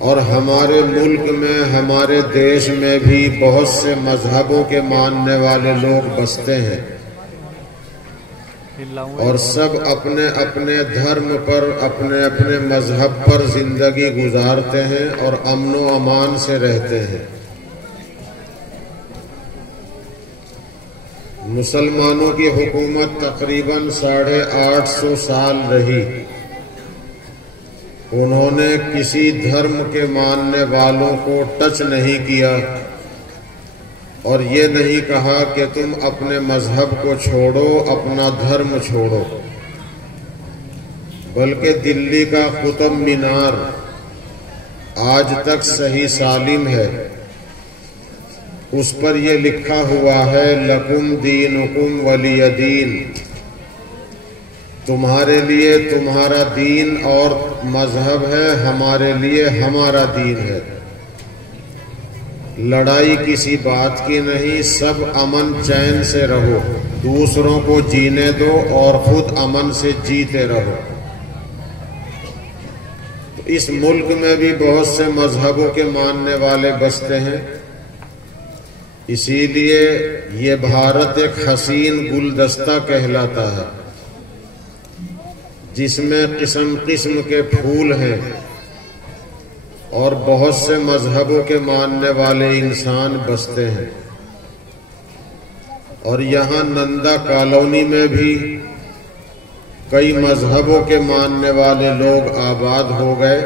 اور ہمارے ملک میں، ہمارے دیش میں بھی بہت سے مذہبوں کے ماننے والے لوگ بستے ہیں، اور سب اپنے اپنے دھرم پر، اپنے اپنے مذہب پر زندگی گزارتے ہیں اور امن و امان سے رہتے ہیں۔ مسلمانوں کی حکومت تقریباً 850 سال رہی۔ انہوں نے کسی دھرم کے ماننے والوں کو ٹچ نہیں کیا، اور یہ نہیں کہا کہ تم اپنے مذہب کو چھوڑو، اپنا دھرم چھوڑو، بلکہ دلی کا قطب مینار آج تک صحیح سالم ہے، اس پر یہ لکھا ہوا ہے لکم دینکم ولی دین، تمہارے لیے تمہارا دین اور مذہب ہے، ہمارے لیے ہمارا دین ہے۔ لڑائی کسی بات کی نہیں، سب امن چین سے رہو، دوسروں کو جینے دو اور خود امن سے جیتے رہو۔ اس ملک میں بھی بہت سے مذہبوں کے ماننے والے بستے ہیں، اسی لیے یہ بھارت ایک حسین گلدستہ کہلاتا ہے، جس میں قسم قسم کے پھول ہیں، اور بہت سے مذہبوں کے ماننے والے انسان بستے ہیں۔ اور یہاں نندا کالونی میں بھی کئی مذہبوں کے ماننے والے لوگ آباد ہو گئے۔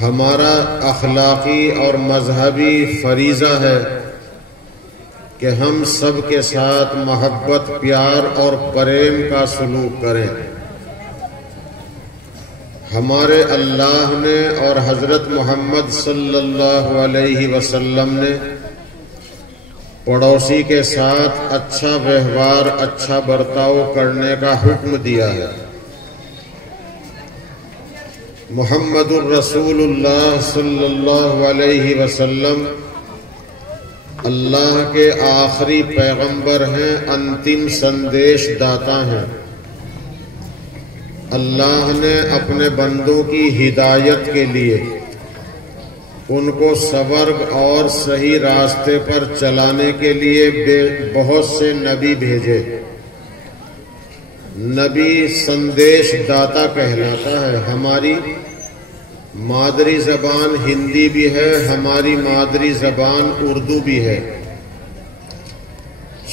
ہمارا اخلاقی اور مذہبی فریضہ ہے کہ ہم سب کے ساتھ محبت، پیار اور پریم کا سلوک کریں۔ ہمارے اللہ نے اور حضرت محمد صلی اللہ علیہ وسلم نے پڑوسی کے ساتھ اچھا ویوہار، اچھا برتاؤ کرنے کا حکم دیا ہے۔ محمد الرسول اللہ صلی اللہ علیہ وسلم اللہ کے آخری پیغمبر ہیں، انتم سندیش داتا ہیں۔ اللہ نے اپنے بندوں کی ہدایت کے لیے ان کو سورگ اور صحیح راستے پر چلانے کے لیے بہت سے نبی بھیجے۔ نبی سندیش داتا کہلاتا ہے۔ ہماری مادری زبان ہندی بھی ہے، ہماری مادری زبان اردو بھی ہے۔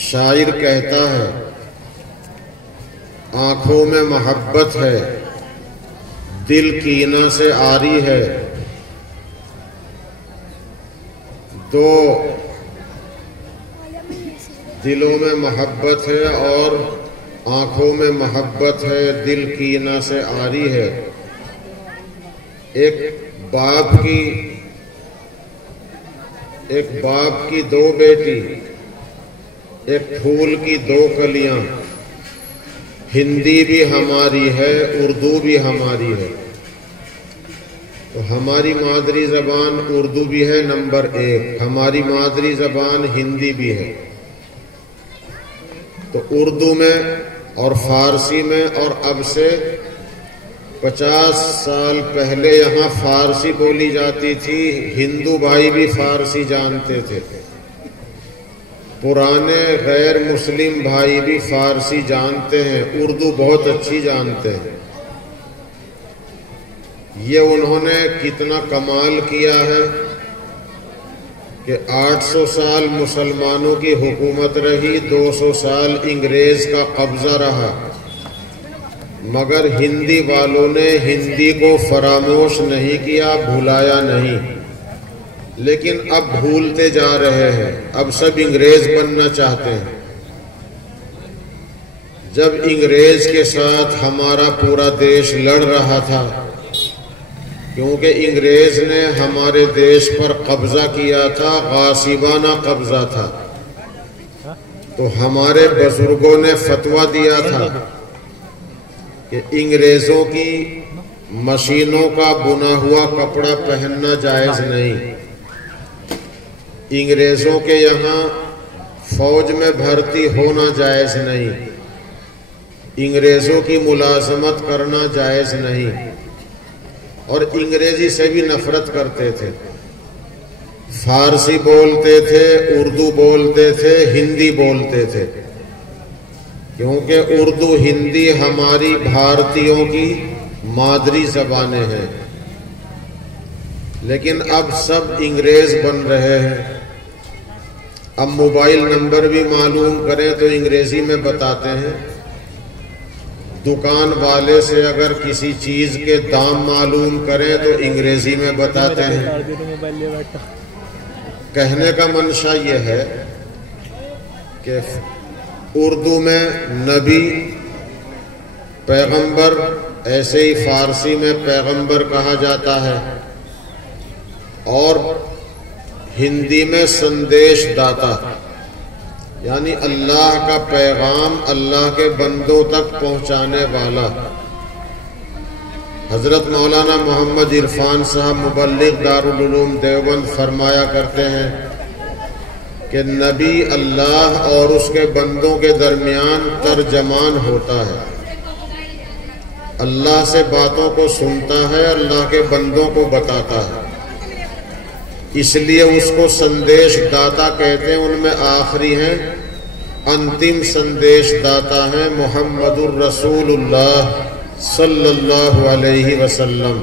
شاعر کہتا ہے آنکھوں میں محبت ہے، دل کینہ سے عاری ہے، دو دلوں میں محبت ہے اور آنکھوں میں محبت ہے، دل کینہ سے عاری ہے۔ ایک باپ کی دو بیٹی، ایک پھول کی دو کلیاں، ہندی بھی ہماری ہے، اردو بھی ہماری ہے۔ تو ہماری مادری زبان اردو بھی ہے نمبر 1، ہماری مادری زبان ہندی بھی ہے۔ تو اردو میں اور فارسی میں، اور اب سے 50 سال پہلے یہاں فارسی بولی جاتی تھی، ہندو بھائی بھی فارسی جانتے تھے، پرانے غیر مسلم بھائی بھی فارسی جانتے ہیں، اردو بہت اچھی جانتے ہیں۔ یہ انہوں نے کتنا کمال کیا ہے کہ 800 سال مسلمانوں کی حکومت رہی، 200 سال انگریز کا قبضہ رہا، مگر ہندی والوں نے ہندی کو فراموش نہیں کیا، بھلایا نہیں، لیکن اب بھولتے جا رہے ہیں، اب سب انگریز بننا چاہتے ہیں۔ جب انگریز کے ساتھ ہمارا پورا دیش لڑ رہا تھا، کیونکہ انگریز نے ہمارے دیش پر قبضہ کیا تھا، غاصبانہ قبضہ تھا، تو ہمارے بزرگوں نے فتویٰ دیا تھا کہ انگریزوں کی مشینوں کا بنا ہوا کپڑا پہننا جائز نہیں، انگریزوں کے یہاں فوج میں بھرتی ہونا جائز نہیں، انگریزوں کی ملازمت کرنا جائز نہیں۔ اور انگریزی سے بھی نفرت کرتے تھے. فارسی بولتے تھے، اردو بولتے تھے، ہندی بولتے تھے، کیونکہ اردو ہندی ہماری بھارتیوں کی مادری زبانیں ہیں. لیکن اب سب انگریز بن رہے ہیں. اب موبائل نمبر بھی معلوم کریں تو انگریزی میں بتاتے ہیں. دکان والے سے اگر کسی چیز کے دام معلوم کریں تو انگریزی میں بتاتے ہیں. کہنے کا منشا یہ ہے کہ اردو میں نبی، پیغمبر، ایسے ہی فارسی میں پیغمبر کہا جاتا ہے، اور ہندی میں سندیش داتا، یعنی اللہ کا پیغام اللہ کے بندوں تک پہنچانے والا. حضرت مولانا محمد عرفان صاحب مبلغ دارالعلوم دیوبند فرمایا کرتے ہیں کہ نبی اللہ اور اس کے بندوں کے درمیان ترجمان ہوتا ہے. اللہ سے باتوں کو سنتا ہے، اللہ کے بندوں کو بتاتا ہے. اس لیے اس کو سندیش داتا کہتے ہیں. ان میں آخری ہیں، انتم سندیش داتا ہیں محمد الرسول اللہ صلی اللہ علیہ وسلم.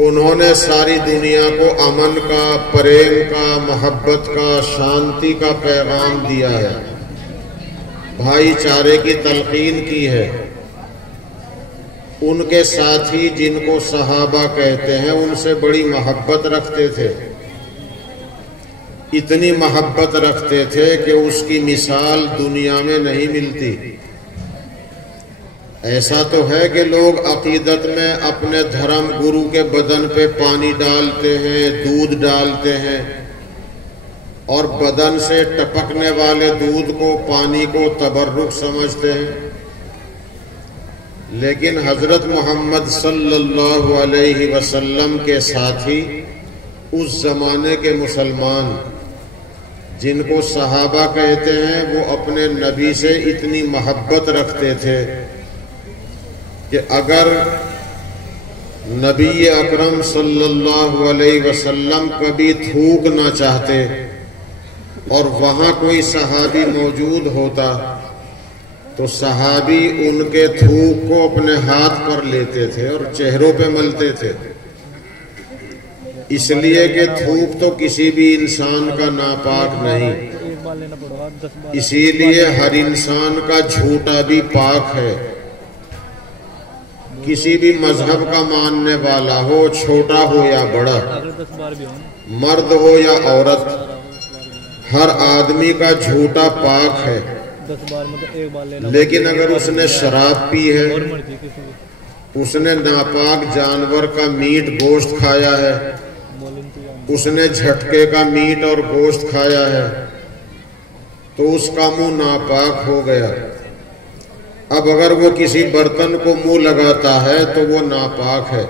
انہوں نے ساری دنیا کو امن کا، پریم کا، محبت کا، شانتی کا پیغام دیا ہے، بھائی چارے کی تلقین کی ہے. ان کے ساتھی جن کو صحابہ کہتے ہیں ان سے بڑی محبت رکھتے تھے. اتنی محبت رکھتے تھے کہ اس کی مثال دنیا میں نہیں ملتی. ایسا تو ہے کہ لوگ عقیدت میں اپنے دھرم گرو کے بدن پہ پانی ڈالتے ہیں، دودھ ڈالتے ہیں، اور بدن سے ٹپکنے والے دودھ کو، پانی کو تبرک سمجھتے ہیں. لیکن حضرت محمد صلی اللہ علیہ وسلم کے ساتھی، اس زمانے کے مسلمان جن کو صحابہ کہتے ہیں، وہ اپنے نبی سے اتنی محبت رکھتے تھے کہ اگر نبی اکرم صلی اللہ علیہ وسلم کبھی تھوکنا چاہتے اور وہاں کوئی صحابی موجود ہوتا تو صحابی ان کے تھوک کو اپنے ہاتھ پر لیتے تھے اور چہروں پہ ملتے تھے. اس لیے کہ تھوک تو کسی بھی انسان کا ناپاک نہیں، اسی لیے ہر انسان کا جھوٹا بھی پاک ہے. کسی بھی مذہب کا ماننے والا ہو، چھوٹا ہو یا بڑا، مرد ہو یا عورت، ہر آدمی کا جھوٹا پاک ہے. لیکن اگر اس نے شراب پی ہے، اس نے ناپاک جانور کا میٹ گوشت کھایا ہے، اس نے جھٹکے کا میٹ اور گوشت کھایا ہے، تو اس کا منہ ناپاک ہو گیا. اب اگر وہ کسی برتن کو منہ لگاتا ہے تو وہ ناپاک ہے،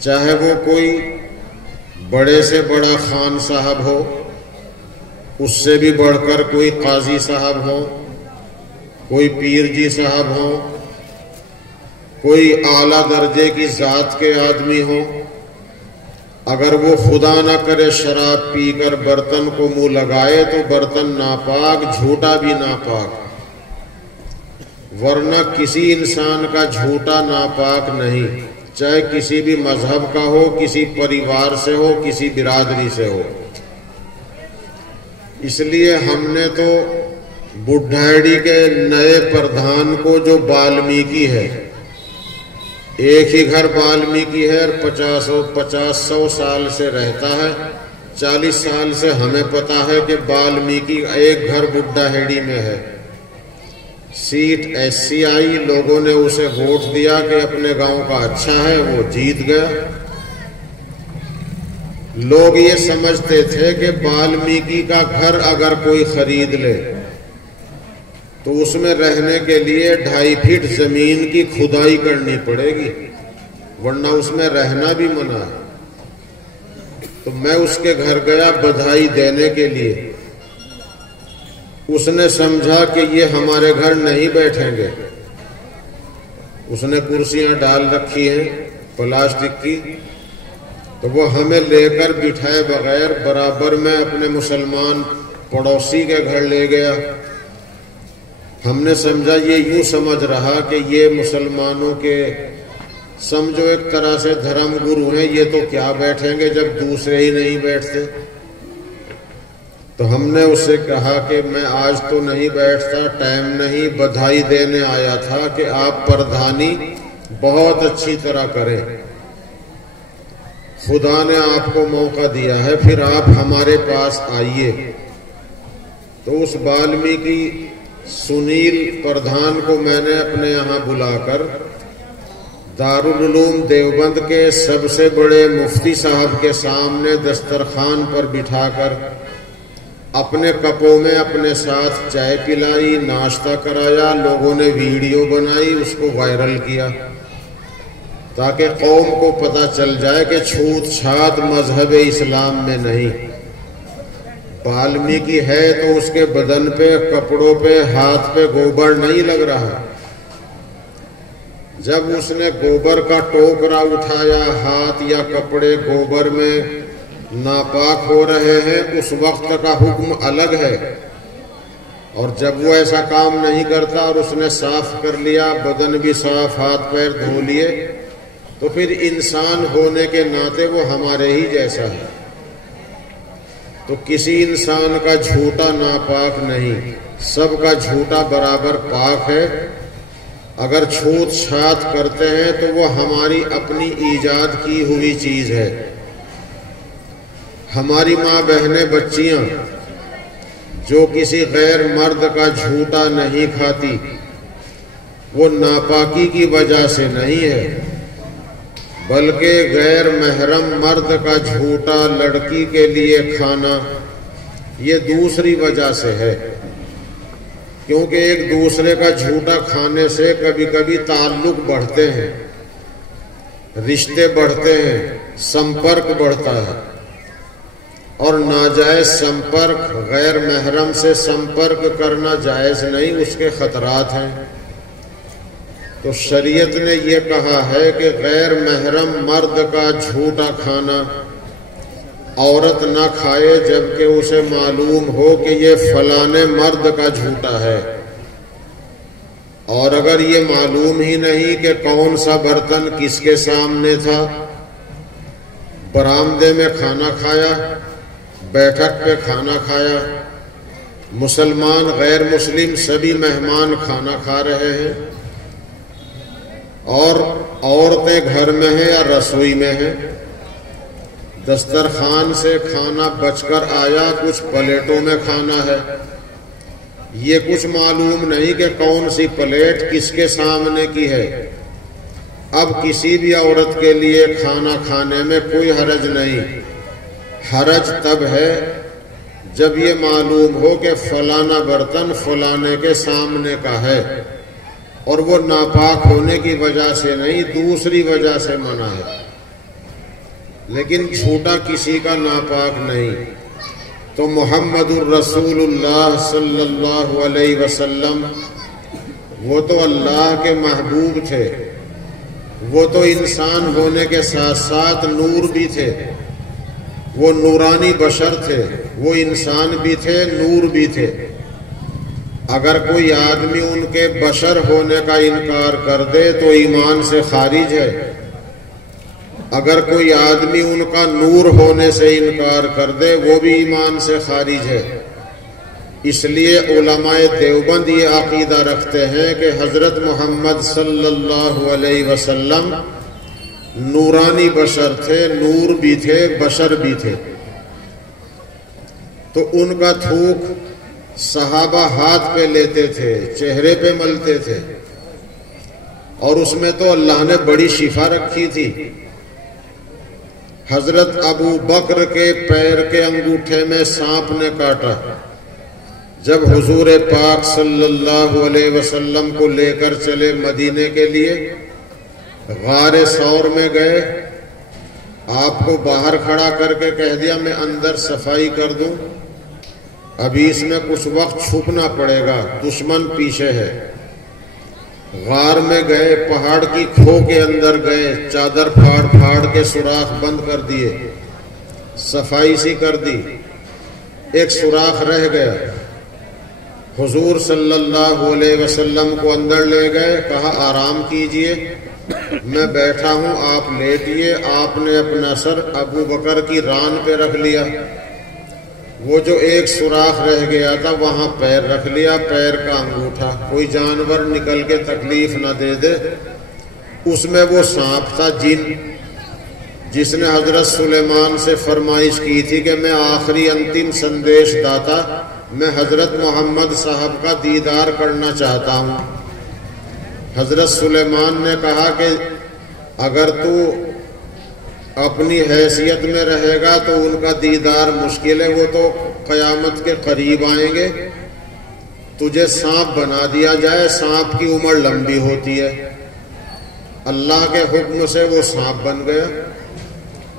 چاہے وہ کوئی بڑے سے بڑا خان صاحب ہو، اس سے بھی بڑھ کر کوئی قاضی صاحب ہو، کوئی پیر جی صاحب ہو، کوئی اعلیٰ درجے کی ذات کے آدمی ہو. اگر وہ خدا نہ کرے شراب پی کر برتن کو منہ لگائے تو برتن ناپاک، جھوٹا بھی ناپاک. ورنہ کسی انسان کا جھوٹا ناپاک نہیں، چاہے کسی بھی مذہب کا ہو، کسی پریوار سے ہو، کسی برادری سے ہو. اس لیے ہم نے تو بڈھاڑی کے نئے پردھان کو جو بالمیکی ہے، ایک ہی گھر بالمیکی ہے، 50-100 سال سے رہتا ہے. 40 سال سے ہمیں پتا ہے کہ بالمیکی ایک گھر بڈھاڑی میں ہے. سیٹ ایسی آئی، لوگوں نے اسے ووٹ دیا کہ اپنے گاؤں کا اچھا ہے، وہ جیت گیا. لوگ یہ سمجھتے تھے کہ بالمیکی کا گھر اگر کوئی خرید لے تو اس میں رہنے کے لیے 2.5 فٹ زمین کی کھدائی کرنی پڑے گی، ورنہ اس میں رہنا بھی منع ہے. تو میں اس کے گھر گیا بدھائی دینے کے لیے. اس نے سمجھا کہ یہ ہمارے گھر نہیں بیٹھیں گے، اس نے کرسیاں ڈال رکھی ہیں پلاسٹک کی، تو وہ ہمیں لے کر بٹھائے بغیر برابر میں اپنے مسلمان پڑوسی کے گھر لے گیا۔ ہم نے سمجھا یہ یوں سمجھ رہا کہ یہ مسلمانوں کے سمجھو ایک طرح سے دھرم گرو ہیں، یہ تو کیا بیٹھیں گے جب دوسرے ہی نہیں بیٹھتے۔ تو ہم نے اس سے کہا کہ میں آج تو نہیں بیٹھتا، ٹائم نہیں، بدھائی دینے آیا تھا کہ آپ پردھانی بہت اچھی طرح کریں، خدا نے آپ کو موقع دیا ہے، پھر آپ ہمارے پاس آئیے۔ تو اس والمیکی سنیل پردھان کو میں نے اپنے یہاں بلا کر دارالعلوم دیوبند کے سب سے بڑے مفتی صاحب کے سامنے دسترخوان پر بٹھا کر اپنے کپوں میں اپنے ساتھ چائے پلائی، ناشتہ کرایا، لوگوں نے ویڈیو بنائی، اس کو وائرل کیا تاکہ قوم کو پتہ چل جائے کہ چھوت چھات مذہب اسلام میں نہیں۔ والمیکی ہے تو اس کے بدن پہ، کپڑوں پہ، ہاتھ پہ گوبر نہیں لگ رہا۔ جب اس نے گوبر کا ٹوکرا اٹھایا، ہاتھ یا کپڑے گوبر میں ناپاک ہو رہے ہیں، اس وقت کا حکم الگ ہے، اور جب وہ ایسا کام نہیں کرتا اور اس نے صاف کر لیا، بدن بھی صاف، ہاتھ پیر دھو لیے، تو پھر انسان ہونے کے ناطے وہ ہمارے ہی جیسا ہے۔ تو کسی انسان کا جھوٹا ناپاک نہیں، سب کا جھوٹا برابر پاک ہے۔ اگر چھوت چھات کرتے ہیں تو وہ ہماری اپنی ایجاد کی ہوئی چیز ہے۔ ہماری ماں بہنیں، بچیاں جو کسی غیر مرد کا جھوٹا نہیں کھاتی، وہ ناپاکی کی وجہ سے نہیں ہے، بلکہ غیر محرم مرد کا جھوٹا لڑکی کے لیے کھانا یہ دوسری وجہ سے ہے، کیونکہ ایک دوسرے کا جھوٹا کھانے سے کبھی کبھی تعلق بڑھتے ہیں، رشتے بڑھتے ہیں، سمپرک بڑھتا ہے، اور ناجائز سمپرک، غیر محرم سے سمپرک کرنا جائز نہیں، اس کے خطرات ہیں۔ تو شریعت نے یہ کہا ہے کہ غیر محرم مرد کا جھوٹا کھانا عورت نہ کھائے جبکہ اسے معلوم ہو کہ یہ فلانے مرد کا جھوٹا ہے، اور اگر یہ معلوم ہی نہیں کہ کون سا برتن کس کے سامنے تھا، برآمدے میں کھانا کھایا، بیٹھک پہ کھانا کھایا، مسلمان غیر مسلم سبھی مہمان کھانا کھا رہے ہیں، اور عورتیں گھر میں ہیں یا رسوئی میں ہیں، دسترخوان سے کھانا بچ کر آیا، کچھ پلیٹوں میں کھانا ہے، یہ کچھ معلوم نہیں کہ کون سی پلیٹ کس کے سامنے کی ہے۔ اب کسی بھی عورت کے لیے کھانا کھانے میں کوئی حرج نہیں، حرج تب ہے جب یہ معلوم ہو کہ فلانا برتن فلانے کے سامنے کا ہے، اور وہ ناپاک ہونے کی وجہ سے نہیں، دوسری وجہ سے منع ہے، لیکن جھوٹا کسی کا ناپاک نہیں۔ تو محمد الرسول اللہ صلی اللہ علیہ وسلم وہ تو اللہ کے محبوب تھے، وہ تو انسان ہونے کے ساتھ ساتھ نور بھی تھے، وہ نورانی بشر تھے، وہ انسان بھی تھے، نور بھی تھے۔ اگر کوئی آدمی ان کے بشر ہونے کا انکار کر دے تو ایمان سے خارج ہے، اگر کوئی آدمی ان کا نور ہونے سے انکار کر دے وہ بھی ایمان سے خارج ہے۔ اس لیے علماء دیوبند یہ عقیدہ رکھتے ہیں کہ حضرت محمد صلی اللہ علیہ وسلم نورانی بشر تھے، نور بھی تھے، بشر بھی تھے۔ تو ان کا تھوک صحابہ ہاتھ پہ لیتے تھے، چہرے پہ ملتے تھے، اور اس میں تو اللہ نے بڑی شفا رکھی تھی۔ حضرت ابو بکر کے پیر کے انگوٹھے میں سانپ نے کاٹا، جب حضور پاک صلی اللہ علیہ وسلم کو لے کر چلے مدینے کے لیے، غار ثور میں گئے، آپ کو باہر کھڑا کر کے کہہ دیا میں اندر صفائی کر دوں، ابھی اس میں کچھ وقت چھپنا پڑے گا، دشمن پیچھے ہے۔ غار میں گئے، پہاڑ کی کھو کے اندر گئے، چادر پھاڑ پھاڑ کے سوراخ بند کر دیے، صفائی سی کر دی، ایک سوراخ رہ گیا۔ حضور صلی اللہ علیہ وسلم کو اندر لے گئے، کہا آرام کیجئے، میں بیٹھا ہوں، آپ لیٹیے۔ آپ نے اپنا سر ابو بکر کی ران پہ رکھ لیا، وہ جو ایک سوراخ رہ گیا تھا وہاں پیر رکھ لیا، پیر کا انگوٹھا، کوئی جانور نکل کے تکلیف نہ دے دے۔ اس میں وہ سانپ تھا، جن، جس نے حضرت سلیمان سے فرمائش کی تھی کہ میں آخری انتم سندیش داتا، میں حضرت محمد صاحب کا دیدار کرنا چاہتا ہوں۔ حضرت سلیمان نے کہا کہ اگر تو اپنی حیثیت میں رہے گا تو ان کا دیدار مشکل ہے، وہ تو قیامت کے قریب آئیں گے، تجھے سانپ بنا دیا جائے، سانپ کی عمر لمبی ہوتی ہے۔ اللہ کے حکم سے وہ سانپ بن گیا۔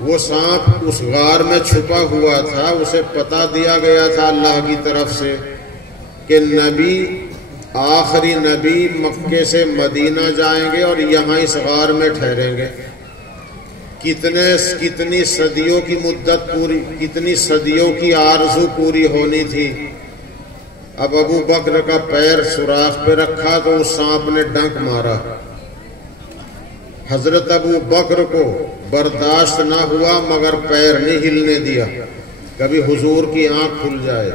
وہ سانپ اس غار میں چھپا ہوا تھا، اسے پتہ دیا گیا تھا اللہ کی طرف سے کہ نبی، آخری نبی مکے سے مدینہ جائیں گے اور یہاں اس غار میں ٹھہریں گے۔ کتنی صدیوں کی مدت پوری، کتنی صدیوں کی آرزو پوری ہونی تھی۔ اب ابو بکر کا پیر سوراخ پہ رکھا تو اس سانپ نے ڈنک مارا۔ حضرت ابو بکر کو برداشت نہ ہوا مگر پیر نہیں ہلنے دیا، کبھی حضور کی آنکھ کھل جائے۔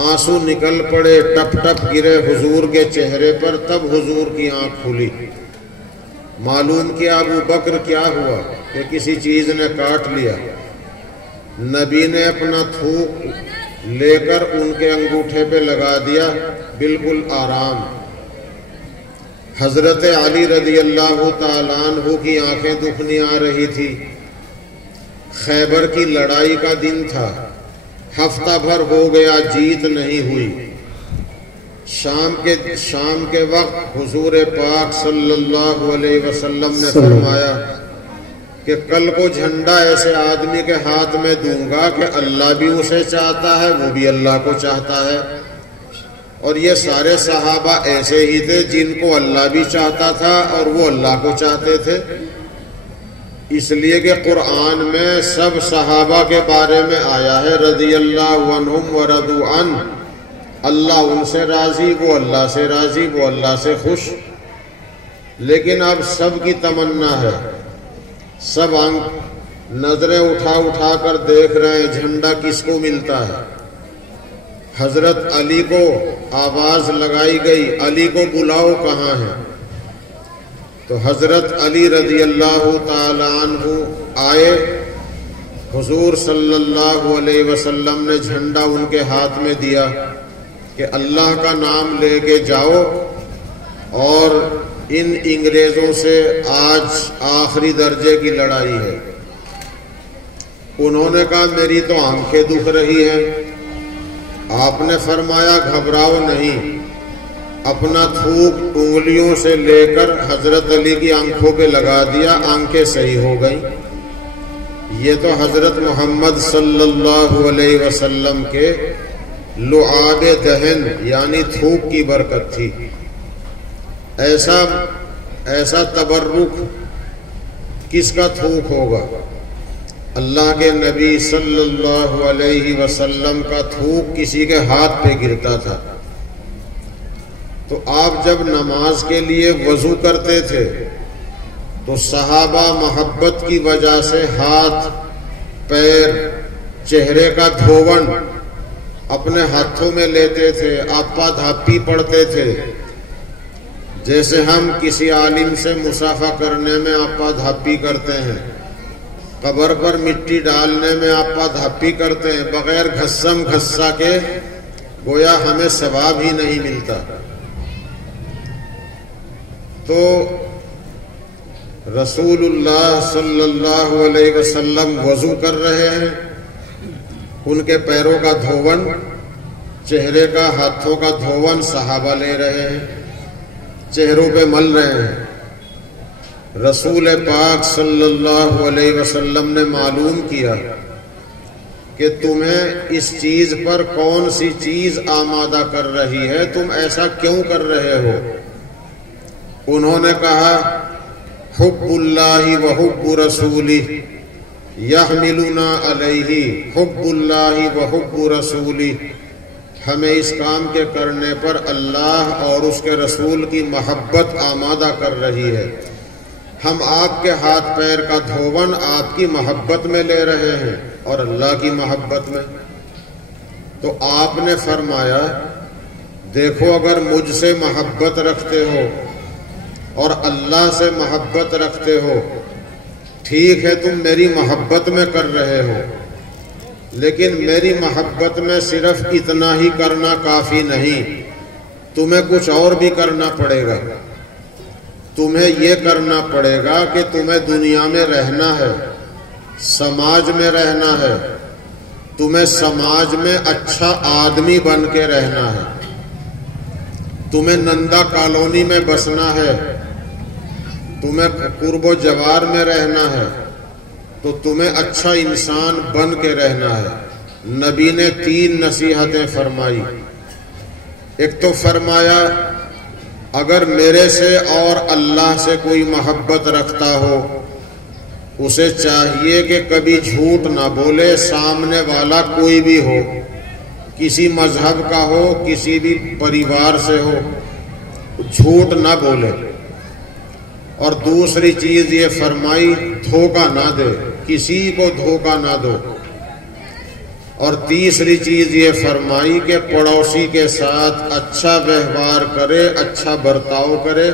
آنسو نکل پڑے، ٹپ ٹپ گرے حضور کے چہرے پر، تب حضور کی آنکھ کھلی۔ معلوم کیا ابو بکر کیا ہوا کہ کسی چیز نے کاٹ لیا۔ نبی نے اپنا تھوک لے کر ان کے انگوٹھے پہ لگا دیا، بالکل آرام۔ حضرت علی رضی اللہ تعالیٰ عنہ کی آنکھیں دکھنی آ رہی تھی۔ خیبر کی لڑائی کا دن تھا، ہفتہ بھر ہو گیا، جیت نہیں ہوئی۔ شام کے وقت حضور پاک صلی اللہ علیہ وسلم نے فرمایا کہ کل کو جھنڈا ایسے آدمی کے ہاتھ میں دوں گا کہ اللہ بھی اسے چاہتا ہے، وہ بھی اللہ کو چاہتا ہے۔ اور یہ سارے صحابہ ایسے ہی تھے جن کو اللہ بھی چاہتا تھا اور وہ اللہ کو چاہتے تھے، اس لیے کہ قرآن میں سب صحابہ کے بارے میں آیا ہے رضی اللہ عنہم ورضوا عنہ، اللہ ان سے راضی، وہ اللہ سے راضی، وہ اللہ سے خوش۔ لیکن اب سب کی تمنا ہے، سب نظریں اٹھا اٹھا کر دیکھ رہے ہیں جھنڈا کس کو ملتا ہے۔ حضرت علی کو آواز لگائی گئی، علی کو بلاؤ کہاں ہے؟ تو حضرت علی رضی اللہ تعالی عنہ آئے، حضور صلی اللہ علیہ وسلم نے جھنڈا ان کے ہاتھ میں دیا کہ اللہ کا نام لے کے جاؤ اور ان انگریزوں سے آج آخری درجے کی لڑائی ہے۔ انہوں نے کہا میری تو آنکھیں دکھ رہی ہیں۔ آپ نے فرمایا گھبراؤ نہیں، اپنا تھوک انگلیوں سے لے کر حضرت علی کی آنکھوں پہ لگا دیا، آنکھیں صحیح ہو گئیں۔ یہ تو حضرت محمد صلی اللہ علیہ وسلم کے لعاب دہن یعنی تھوک کی برکت تھی۔ ایسا تبرک کس کا تھوک ہوگا؟ اللہ کے نبی صلی اللہ علیہ وسلم کا تھوک کسی کے ہاتھ پہ گرتا تھا۔ تو آپ جب نماز کے لیے وضو کرتے تھے تو صحابہ محبت کی وجہ سے ہاتھ، پیر، چہرے کا دھون اپنے ہاتھوں میں لیتے تھے، آپا دھاپی پڑھتے تھے، جیسے ہم کسی عالم سے مصافحہ کرنے میں آپا دھاپی کرتے ہیں، قبر پر مٹی ڈالنے میں آپا دھاپی کرتے ہیں، بغیر گھسم گھسا کے، گویا ہمیں ثواب ہی نہیں ملتا۔ تو رسول اللہ صلی اللہ علیہ وسلم وضو کر رہے ہیں، ان کے پیروں کا دھون، چہرے کا، ہاتھوں کا دھون صحابہ لے رہے ہیں، چہروں پہ مل رہے ہیں۔ رسول پاک صلی اللہ علیہ وسلم نے معلوم کیا کہ تمہیں اس چیز پر کون سی چیز آمادہ کر رہی ہے، تم ایسا کیوں کر رہے ہو؟ انہوں نے کہا حب اللہ و حب رسولہ یحملنا علیہ، حب اللہ و حب رسولہ، ہمیں اس کام کے کرنے پر اللہ اور اس کے رسول کی محبت آمادہ کر رہی ہے، ہم آپ کے ہاتھ پیر کا دھون آپ کی محبت میں لے رہے ہیں اور اللہ کی محبت میں۔ تو آپ نے فرمایا دیکھو اگر مجھ سے محبت رکھتے ہو اور اللہ سے محبت رکھتے ہو، ٹھیک ہے تم میری محبت میں کر رہے ہو، لیکن میری محبت میں صرف اتنا ہی کرنا کافی نہیں، تمہیں کچھ اور بھی کرنا پڑے گا۔ تمہیں یہ کرنا پڑے گا کہ تمہیں دنیا میں رہنا ہے، سماج میں رہنا ہے، تمہیں سماج میں اچھا آدمی بن کے رہنا ہے، تمہیں نندا کالونی میں بسنا ہے، تمہیں قرب و جوار میں رہنا ہے، تو تمہیں اچھا انسان بن کے رہنا ہے۔ نبی نے 3 نصیحتیں فرمائی۔ ایک تو فرمایا اگر میرے سے اور اللہ سے کوئی محبت رکھتا ہو، اسے چاہیے کہ کبھی جھوٹ نہ بولے، سامنے والا کوئی بھی ہو، کسی مذہب کا ہو، کسی بھی پریوار سے ہو، جھوٹ نہ بولے۔ اور دوسری چیز یہ فرمائی دھوکہ نہ دے، کسی کو دھوکہ نہ دو۔ اور تیسری چیز یہ فرمائی کہ پڑوسی کے ساتھ اچھا ویوہار کرے، اچھا برتاؤ کرے،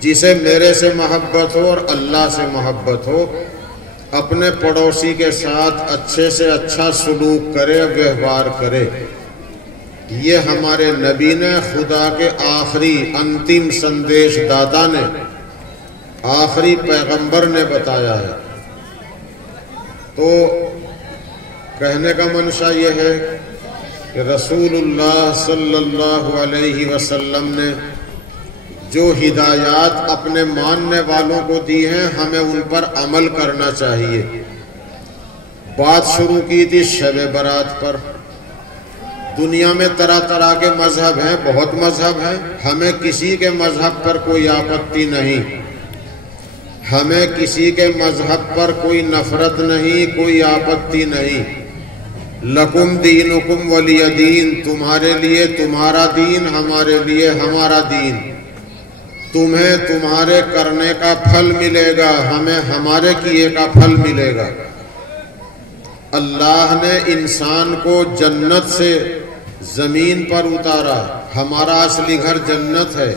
جسے میرے سے محبت ہو اور اللہ سے محبت ہو، اپنے پڑوسی کے ساتھ اچھے سے اچھا سلوک کرے، ویوہار کرے۔ یہ ہمارے نبی نے، خدا کے آخری انتم سندیش داتا نے، آخری پیغمبر نے بتایا ہے۔ تو کہنے کا منشا یہ ہے کہ رسول اللہ صلی اللہ علیہ وسلم نے جو ہدایات اپنے ماننے والوں کو دی ہیں، ہمیں ان پر عمل کرنا چاہیے۔ بات شروع کی تھی شب برات پر۔ دنیا میں طرح طرح کے مذہب ہیں، بہت مذہب ہیں، ہمیں کسی کے مذہب پر کوئی آپتی نہیں، ہمیں کسی کے مذہب پر کوئی نفرت نہیں، کوئی آپتی نہیں۔ لکم دینکم ولی دین، تمہارے لیے تمہارا دین، ہمارے لیے ہمارا دین۔ تمہیں تمہارے کرنے کا پھل ملے گا، ہمیں ہمارے کیے کا پھل ملے گا۔ اللہ نے انسان کو جنت سے زمین پر اتارا، ہمارا اصلی گھر جنت ہے۔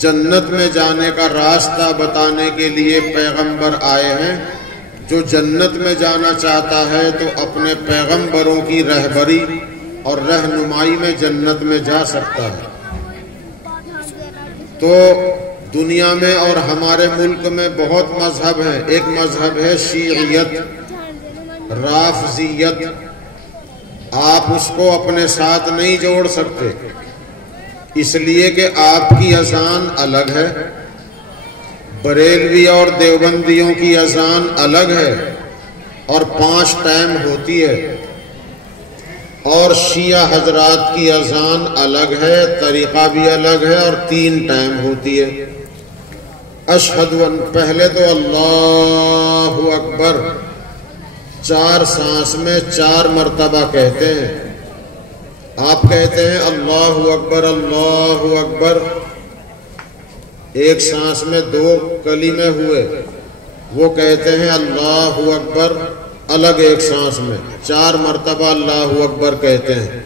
جنت میں جانے کا راستہ بتانے کے لیے پیغمبر آئے ہیں۔ جو جنت میں جانا چاہتا ہے تو اپنے پیغمبروں کی رہبری اور رہنمائی میں جنت میں جا سکتا ہے۔ تو دنیا میں اور ہمارے ملک میں بہت مذہب ہیں۔ ایک مذہب ہے شیعیت، رافضیت۔ آپ اس کو اپنے ساتھ نہیں جوڑ سکتے، اس لیے کہ آپ کی اذان الگ ہے، بریلوی اور دیوبندیوں کی اذان الگ ہے اور 5 ٹائم ہوتی ہے، اور شیعہ حضرات کی اذان الگ ہے، طریقہ بھی الگ ہے اور 3 ٹائم ہوتی ہے۔ اشہد ان، پہلے تو اللہ اکبر 4 سانس میں 4 مرتبہ کہتے ہیں۔ آپ کہتے ہیں اللہ اکبر اللہ اکبر، ایک سانس میں 2 کلمے ہوئے، وہ کہتے ہیں اللہ اکبر الگ ایک سانس میں 4 مرتبہ اللہ اکبر کہتے ہیں۔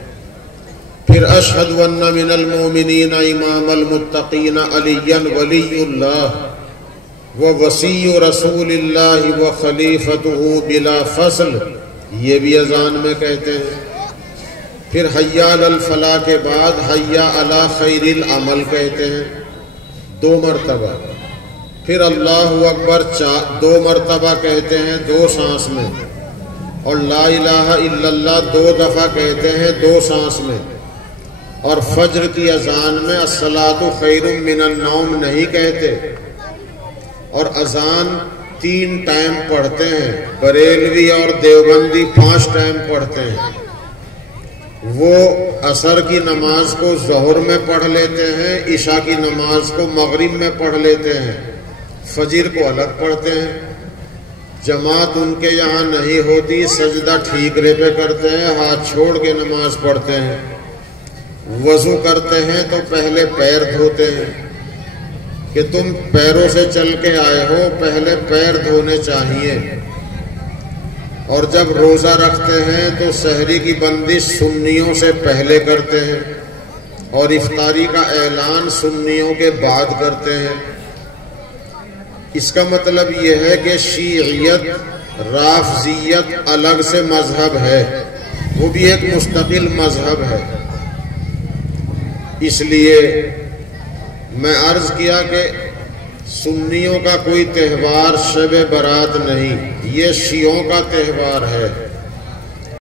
پھر اشہد ان من المؤمنین امام المتقین علی ولی اللہ و وصی رسول اللہ و خلیفتہ بلا فصل، یہ بھی اذان میں کہتے ہیں۔ پھر حی علی الفلاح کے بعد حی علی خیر العمل کہتے ہیں 2 مرتبہ۔ پھر اللہ اکبر 2 مرتبہ کہتے ہیں 2 سانس میں، اور لا الہ الا اللہ 2 دفعہ کہتے ہیں 2 سانس میں۔ اور فجر کی اذان میں الصلاۃ خیر من النوم نہیں کہتے، اور اذان 3 ٹائم پڑھتے ہیں۔ بریلوی اور دیوبندی 5 ٹائم پڑھتے ہیں۔ وہ عصر کی نماز کو ظہر میں پڑھ لیتے ہیں، عشاء کی نماز کو مغرب میں پڑھ لیتے ہیں، فجر کو الگ پڑھتے ہیں۔ جماعت ان کے یہاں نہیں ہوتی، سجدہ ٹھیکرے پہ کرتے ہیں، ہاتھ چھوڑ کے نماز پڑھتے ہیں۔ وضو کرتے ہیں تو پہلے پیر دھوتے ہیں کہ تم پیروں سے چل کے آئے ہو، پہلے پیر دھونے چاہیے۔ اور جب روزہ رکھتے ہیں تو سحری کی بندش سنیوں سے پہلے کرتے ہیں اور افطاری کا اعلان سنیوں کے بعد کرتے ہیں۔ اس کا مطلب یہ ہے کہ شیعیت، رافضیت الگ سے مذہب ہے، وہ بھی ایک مستقل مذہب ہے۔ اس لیے میں عرض کیا کہ سنیوں کا کوئی تہوار شب برات نہیں، یہ شیعوں کا تہوار ہے۔